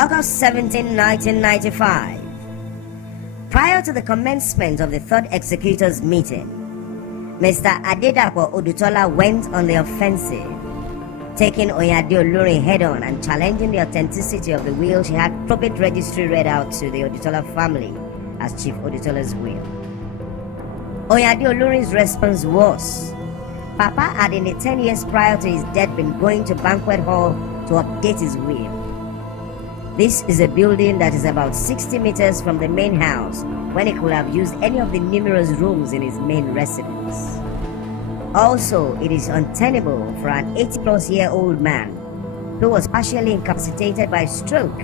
August 17, 1995. Prior to the commencement of the third executors meeting, Mr. Adedapo Odutola went on the offensive, taking Oyinade Olurin head-on and challenging the authenticity of the will she had Probate Registry read out to the Odutola family as Chief Odutola's will. Oyinade Olurin's response was, Papa had in the 10 years prior to his death been going to Banquet Hall to update his will. This is a building that is about 60 meters from the main house when he could have used any of the numerous rooms in his main residence. Also, it is untenable for an 80-plus-year-old man who was partially incapacitated by stroke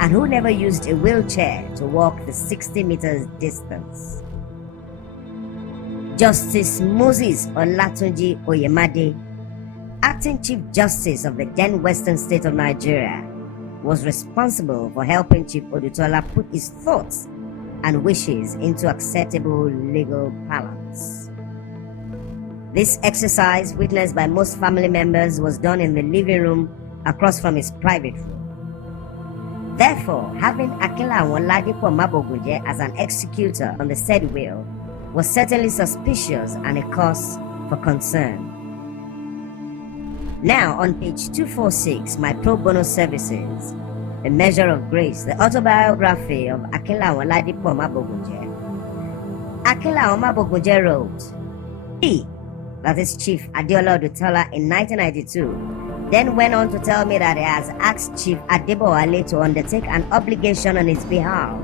and who never used a wheelchair to walk the 60 meters distance. Justice Moses Olatunji Oyemade, Acting Chief Justice of the then Western State of Nigeria, was responsible for helping Chief Odutola put his thoughts and wishes into acceptable legal parlance. This exercise, witnessed by most family members, was done in the living room across from his private room. Therefore, having Akinlawo Oladipo Omabogunje as an executor on the said will was certainly suspicious and a cause for concern. Now, on page 246, my pro bono services, A Measure of Grace, the autobiography of Akinlawo Oladipo Omabogunje. Akinlawo Omabogunje wrote, He, that is Chief Adeola Odutola in 1992, then went on to tell me that he has asked Chief Adebo to undertake an obligation on his behalf.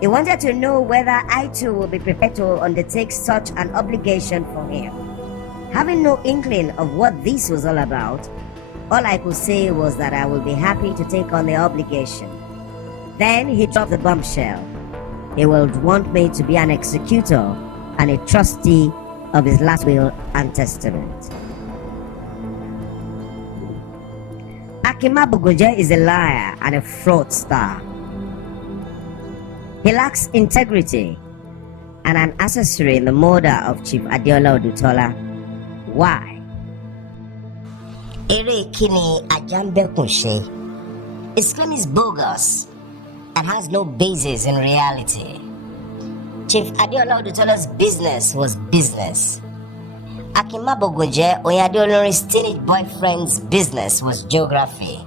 He wanted to know whether I too will be prepared to undertake such an obligation for him. Having no inkling of what this was all about, all I could say was that I would be happy to take on the obligation. Then he dropped the bombshell. He would want me to be an executor and a trustee of his last will and testament. Omabogunje is a liar and a fraudster. He lacks integrity and an accessory in the murder of Chief Adeola Odutola. Why? Ere kini ajambekunshe. His claim is bogus and has no basis in reality. Chief Adeola Odutola's business was business. Omabogunje, Oyinade Olurin's teenage boyfriend's business was geography.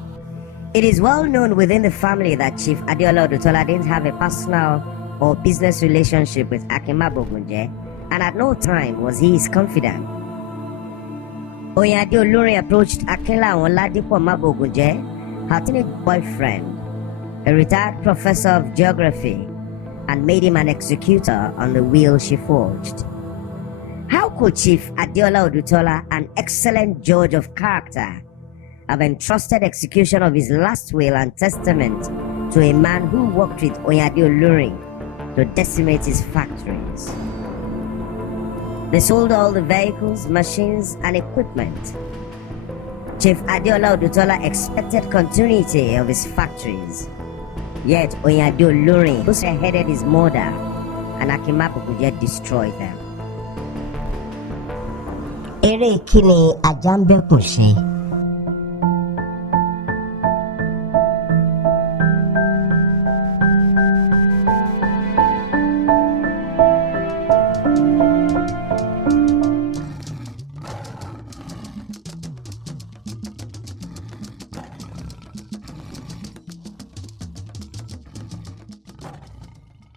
It is well known within the family that Chief Adeola Odutola didn't have a personal or business relationship with Omabogunje, and at no time was he his confidant. Oyinade Olurin approached Akinlawo Oladipo Omabogunje, her teenage boyfriend, a retired professor of geography, and made him an executor on the will she forged. How could Chief Adeola Odutola, an excellent judge of character, have entrusted execution of his last will and testament to a man who worked with Oyinade Olurin to decimate his factories? They sold all the vehicles, machines, and equipment. Chief Adeola Odutola expected continuity of his factories, yet Oyinade Olurin, who spearheaded his murder, and Omabogunje destroyed them. Ere kini ajambekunshe.